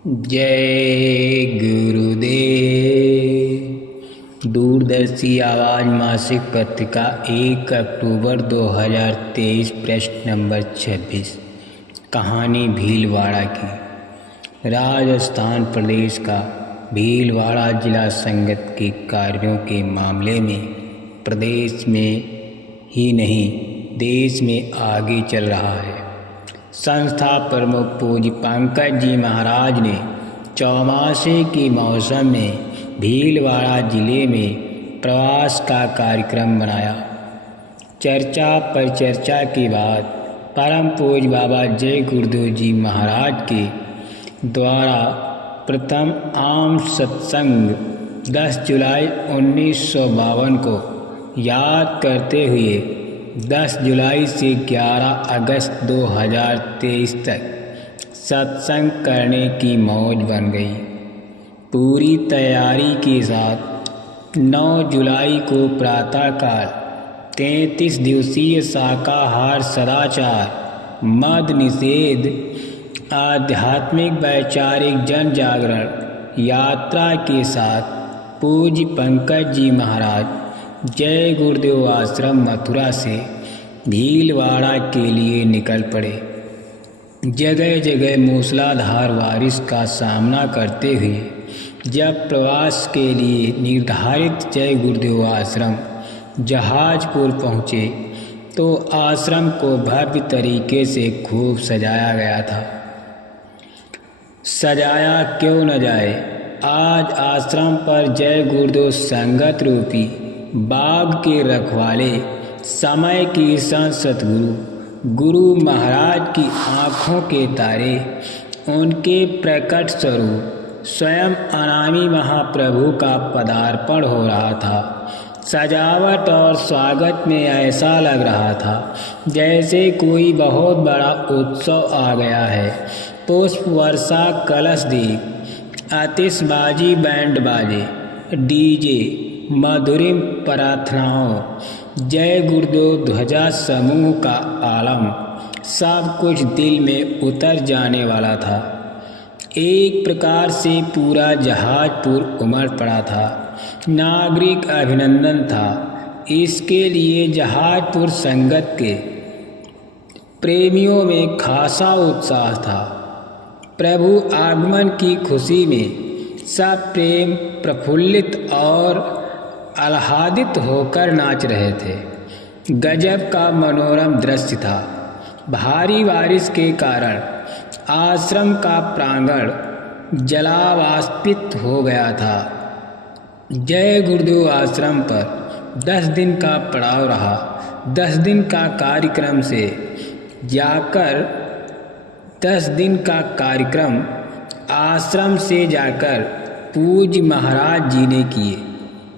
जय गुरुदेव। दूरदर्शी आवाज मासिक पत्रिका 1 अक्टूबर 2023, प्रश्न नंबर 26। कहानी भीलवाड़ा की। राजस्थान प्रदेश का भीलवाड़ा जिला संगत के कार्यों के मामले में प्रदेश में ही नहीं देश में आगे चल रहा है। संस्था प्रमुख पूज्य पंकज जी महाराज ने चौमासे के मौसम में भीलवाड़ा जिले में प्रवास का कार्यक्रम बनाया। चर्चा पर चर्चा के बाद परम पूज्य बाबा जय गुरुदेव जी महाराज के द्वारा प्रथम आम सत्संग 10 जुलाई 1952 को याद करते हुए 10 जुलाई से 11 अगस्त 2023 तक सत्संग करने की मौज बन गई। पूरी तैयारी के साथ 9 जुलाई को प्रातःकाल 33 दिवसीय शाकाहार सदाचार मद निषेध आध्यात्मिक वैचारिक जन जागरण यात्रा के साथ पूज्य पंकज जी महाराज जय गुरुदेव आश्रम मथुरा से भीलवाड़ा के लिए निकल पड़े। जगह जगह मूसलाधार बारिश का सामना करते हुए जब प्रवास के लिए निर्धारित जय गुरुदेव आश्रम जहाजपुर पहुँचे तो आश्रम को भव्य तरीके से खूब सजाया गया था। सजाया क्यों न जाए। आज आश्रम पर जय गुरुदेव संगत रूपी बाग के रखवाले समय की सतगुरु गुरु महाराज की आँखों के तारे उनके प्रकट स्वरूप स्वयं अनामी महाप्रभु का पदार्पण हो रहा था। सजावट और स्वागत में ऐसा लग रहा था जैसे कोई बहुत बड़ा उत्सव आ गया है। पुष्प वर्षा, कलश दीप, आतिशबाजी, बैंड बाजे, डीजे, मधुरिम प्रार्थनाओं, जय गुरुदेव ध्वजा समूह का आलम सब कुछ दिल में उतर जाने वाला था। एक प्रकार से पूरा जहाजपुर उमड़ पड़ा था। नागरिक अभिनंदन था। इसके लिए जहाजपुर संगत के प्रेमियों में खासा उत्साह था। प्रभु आगमन की खुशी में सब प्रेम प्रफुल्लित और आह्लादित होकर नाच रहे थे। गजब का मनोरम दृश्य था। भारी बारिश के कारण आश्रम का प्रांगण जलावाष्पित हो गया था। जय गुरुदेव आश्रम पर 10 दिन का पड़ाव रहा। 10 दिन का कार्यक्रम से जाकर 10 दिन का कार्यक्रम आश्रम से जाकर पूज्य महाराज जी ने किए।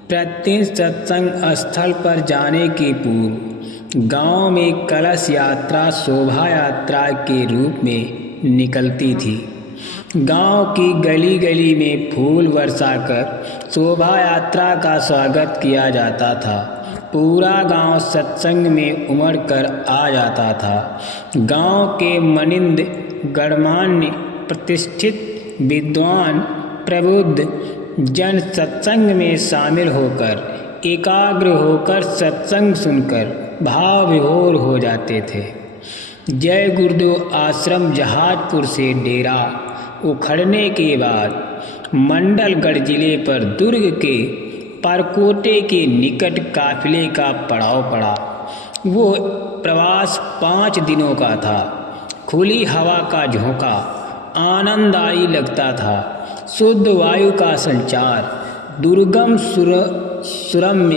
प्रत्येक सत्संग स्थल पर जाने के पूर्व गांव में कलश यात्रा शोभा यात्रा के रूप में निकलती थी। गांव की गली गली में फूल बरसाकर शोभा यात्रा का स्वागत किया जाता था। पूरा गांव सत्संग में उमड़ कर आ जाता था। गांव के मनिंद गणमान्य प्रतिष्ठित विद्वान प्रबुद्ध जन सत्संग में शामिल होकर एकाग्र होकर सत्संग सुनकर भाव विभोर हो जाते थे। जय गुरुदेव आश्रम जहाजपुर से डेरा उखड़ने के बाद मंडलगढ़ जिले पर दुर्ग के परकोटे के निकट काफिले का पड़ाव पड़ा। वो प्रवास 5 दिनों का था। खुली हवा का झोंका आनंददायी लगता था। शुद्ध वायु का संचार दुर्गम सुरम्य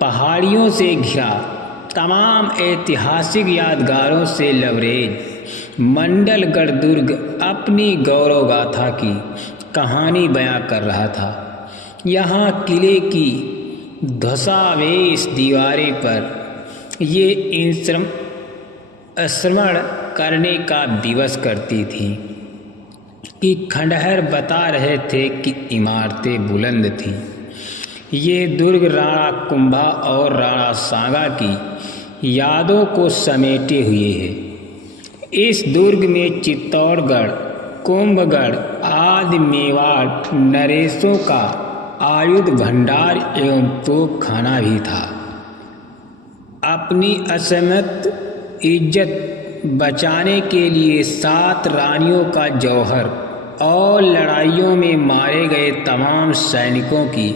पहाड़ियों से घिरा तमाम ऐतिहासिक यादगारों से लबरेज मंडलगढ़ दुर्ग अपनी गौरव गाथा की कहानी बयां कर रहा था। यहाँ किले की ध्वसावेश दीवारें पर ये स्मरण करने का दिवस करती थी कि खंडहर बता रहे थे कि इमारतें बुलंद थीं। ये दुर्ग राणा कुंभा और राणा सांगा की यादों को समेटे हुए है। इस दुर्ग में चित्तौड़गढ़, कुंभगढ़ बाद मेवाड़ नरेशों का आयुध भंडार एवं तोप खाना भी था। अपनी असमत इज्जत बचाने के लिए 7 रानियों का जौहर और लड़ाइयों में मारे गए तमाम सैनिकों की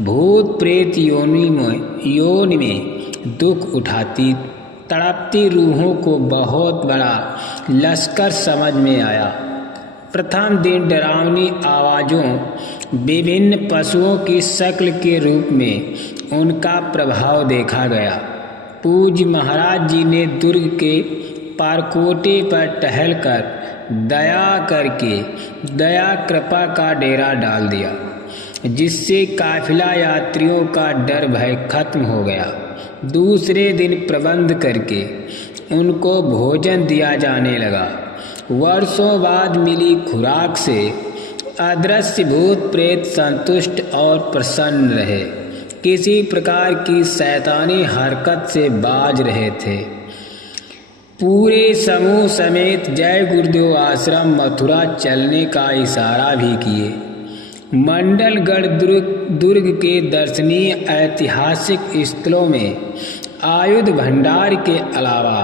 भूत प्रेत योनि में दुख उठाती तड़पती रूहों को बहुत बड़ा लश्कर समझ में आया। प्रथम दिन डरावनी आवाज़ों, विभिन्न पशुओं की शक्ल के रूप में उनका प्रभाव देखा गया। पूज्य महाराज जी ने दुर्ग के पारकोटे पर टहलकर दया कृपा का डेरा डाल दिया, जिससे काफिला यात्रियों का डर भय खत्म हो गया। दूसरे दिन प्रबंध करके उनको भोजन दिया जाने लगा। वर्षों बाद मिली खुराक से अदृश्य भूत प्रेत संतुष्ट और प्रसन्न रहे, किसी प्रकार की शैतानी हरकत से बाज रहे थे। पूरे समूह समेत जय गुरुदेव आश्रम मथुरा चलने का इशारा भी किए। मंडलगढ़ दुर्ग के दर्शनीय ऐतिहासिक स्थलों में आयुध भंडार के अलावा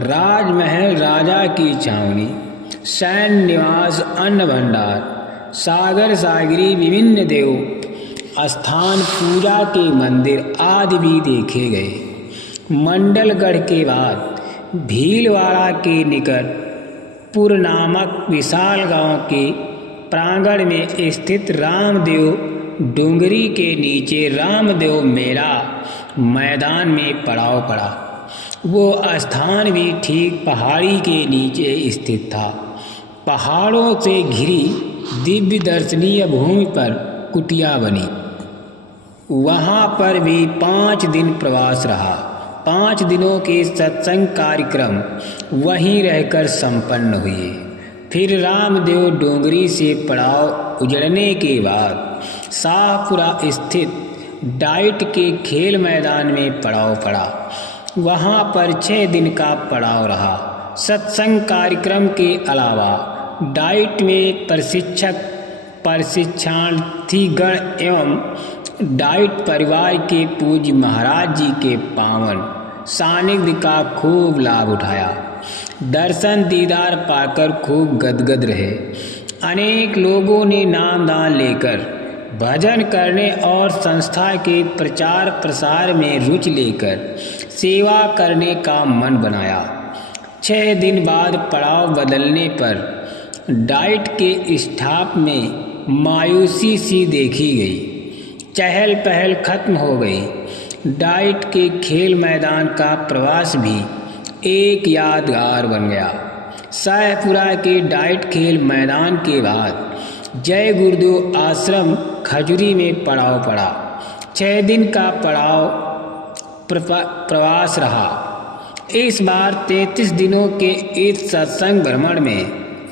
राजमहल, राजा की छावनी, सैन्य निवास, अन्न भंडार, सागर सागरी, विभिन्न देव स्थान, पूजा के मंदिर आदि भी देखे गए। मंडलगढ़ के बाद भीलवाड़ा के निकट पुर नामक विशाल गांव के प्रांगण में स्थित रामदेव डोंगरी के नीचे रामदेव मेला मैदान में पड़ाव पड़ा। वो स्थान भी ठीक पहाड़ी के नीचे स्थित था। पहाड़ों से घिरी दिव्य दर्शनीय भूमि पर कुटिया बनी। वहाँ पर भी 5 दिन प्रवास रहा। 5 दिनों के सत्संग कार्यक्रम वहीं रहकर संपन्न हुए। फिर रामदेव डोंगरी से पड़ाव उजड़ने के बाद शाहपुरा स्थित डाइट के खेल मैदान में पड़ाव पड़ा। वहाँ पर 6 दिन का पड़ाव रहा। सत्संग कार्यक्रम के अलावा डाइट में प्रशिक्षणार्थीगण एवं डाइट परिवार के पूज्य महाराज जी के पावन सानिध्य का खूब लाभ उठाया। दर्शन दीदार पाकर खूब गदगद रहे। अनेक लोगों ने नामदान लेकर भजन करने और संस्था के प्रचार प्रसार में रुचि लेकर सेवा करने का मन बनाया। 6 दिन बाद पड़ाव बदलने पर डाइट के स्टाफ में मायूसी सी देखी गई। चहल पहल खत्म हो गई। डाइट के खेल मैदान का प्रवास भी एक यादगार बन गया। शाहपुरा के डाइट खेल मैदान के बाद जय गुरुदेव आश्रम खजुरी में पड़ाव पड़ा। 6 दिन का प्रवास रहा। इस बार 33 दिनों के इस सत्संग भ्रमण में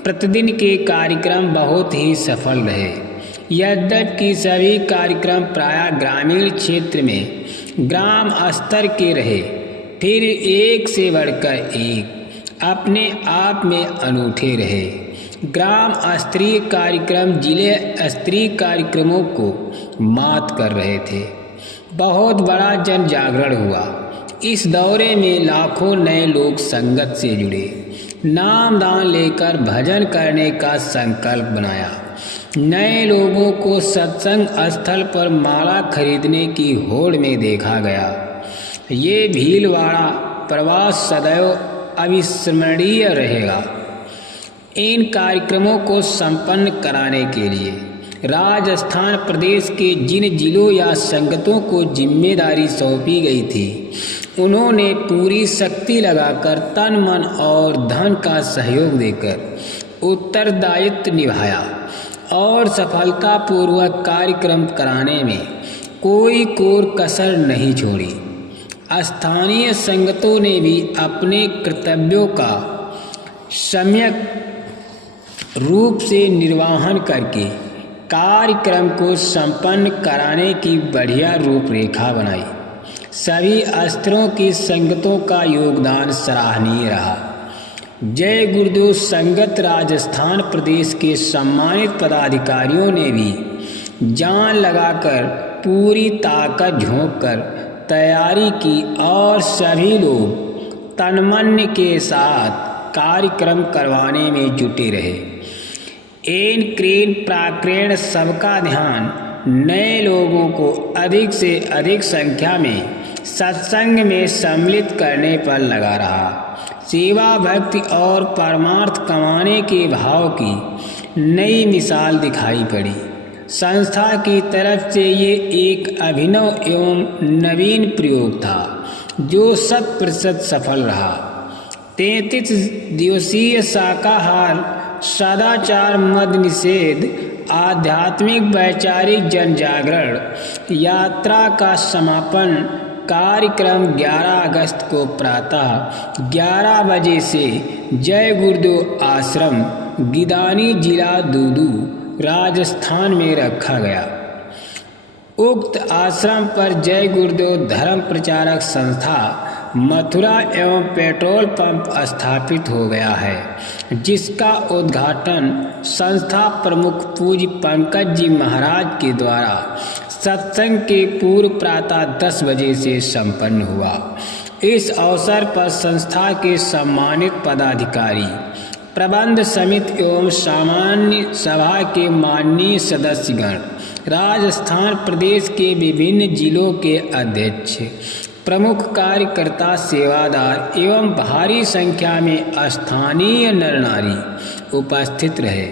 प्रतिदिन के कार्यक्रम बहुत ही सफल रहे। यद्यपि सभी कार्यक्रम प्रायः ग्रामीण क्षेत्र में ग्राम स्तर के रहे, फिर एक से बढ़कर एक अपने आप में अनूठे रहे। ग्राम स्तरीय कार्यक्रम जिले स्तरीय कार्यक्रमों को मात कर रहे थे। बहुत बड़ा जन जागरण हुआ। इस दौरे में लाखों नए लोग संगत से जुड़े, नामदान लेकर भजन करने का संकल्प बनाया। नए लोगों को सत्संग स्थल पर माला खरीदने की होड़ में देखा गया। ये भीलवाड़ा प्रवास सदैव अविस्मरणीय रहेगा। इन कार्यक्रमों को संपन्न कराने के लिए राजस्थान प्रदेश के जिन जिलों या संगतों को जिम्मेदारी सौंपी गई थी, उन्होंने पूरी शक्ति लगाकर तन मन और धन का सहयोग देकर उत्तरदायित्व निभाया और सफलतापूर्वक कार्यक्रम कराने में कोई कोर कसर नहीं छोड़ी। स्थानीय संगतों ने भी अपने कर्तव्यों का सम्यक रूप से निर्वहन करके कार्यक्रम को संपन्न कराने की बढ़िया रूपरेखा बनाई। सभी स्तरों की संगतों का योगदान सराहनीय रहा। जय गुरुदेव संगत राजस्थान प्रदेश के सम्मानित पदाधिकारियों ने भी जान लगाकर पूरी ताकत झोंककर तैयारी की और सभी लोग तन्मन्य के साथ कार्यक्रम करवाने में जुटे रहे। एन क्रेन प्राक्रेण सबका ध्यान नए लोगों को अधिक से अधिक संख्या में सत्संग में सम्मिलित करने पर लगा रहा। सेवा भक्ति और परमार्थ कमाने के भाव की नई मिसाल दिखाई पड़ी। संस्था की तरफ से ये एक अभिनव एवं नवीन प्रयोग था जो 100% सफल रहा। 33 दिवसीय शाकाहार सदाचार मद निषेध आध्यात्मिक वैचारिक जन जागरण यात्रा का समापन कार्यक्रम 11 अगस्त को प्रातः 11 बजे से जय गुरुदेव आश्रम गिदानी जिला दूदू राजस्थान में रखा गया। उक्त आश्रम पर जय गुरुदेव धर्म प्रचारक संस्था मथुरा एवं पेट्रोल पंप स्थापित हो गया है, जिसका उद्घाटन संस्था प्रमुख पूज्य पंकज जी महाराज के द्वारा सत्संग के पूर्व प्रातः 10 बजे से संपन्न हुआ। इस अवसर पर संस्था के सम्मानित पदाधिकारी, प्रबंध समिति एवं सामान्य सभा के माननीय सदस्यगण, राजस्थान प्रदेश के विभिन्न जिलों के अध्यक्ष, प्रमुख कार्यकर्ता, सेवादार एवं भारी संख्या में स्थानीय नर नारी उपस्थित रहे।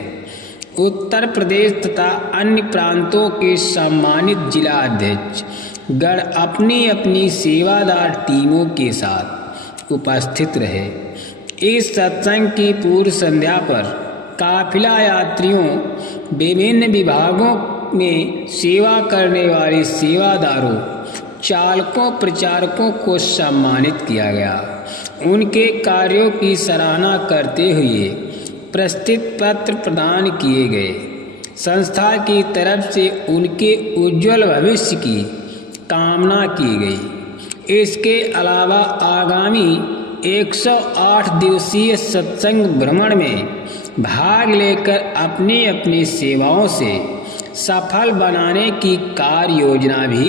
उत्तर प्रदेश तथा अन्य प्रांतों के सम्मानित जिला अध्यक्ष गण अपनी अपनी सेवादार टीमों के साथ उपस्थित रहे। इस सत्संग की पूर्व संध्या पर काफिला यात्रियों, विभिन्न विभागों में सेवा करने वाले सेवादारों, चालकों, प्रचारकों को सम्मानित किया गया। उनके कार्यों की सराहना करते हुए प्रस्तुत पत्र प्रदान किए गए। संस्था की तरफ से उनके उज्जवल भविष्य की कामना की गई। इसके अलावा आगामी 108 दिवसीय सत्संग भ्रमण में भाग लेकर अपनी अपनी सेवाओं से सफल बनाने की कार्य योजना भी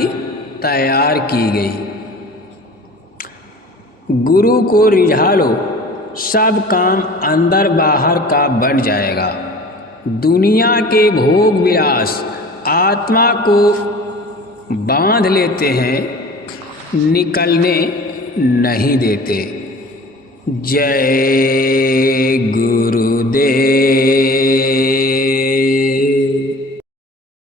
तैयार की गई। गुरु को रिझा लो, सब काम अंदर बाहर का बन जाएगा। दुनिया के भोग विलास आत्मा को बांध लेते हैं, निकलने नहीं देते। जय गुरुदेव।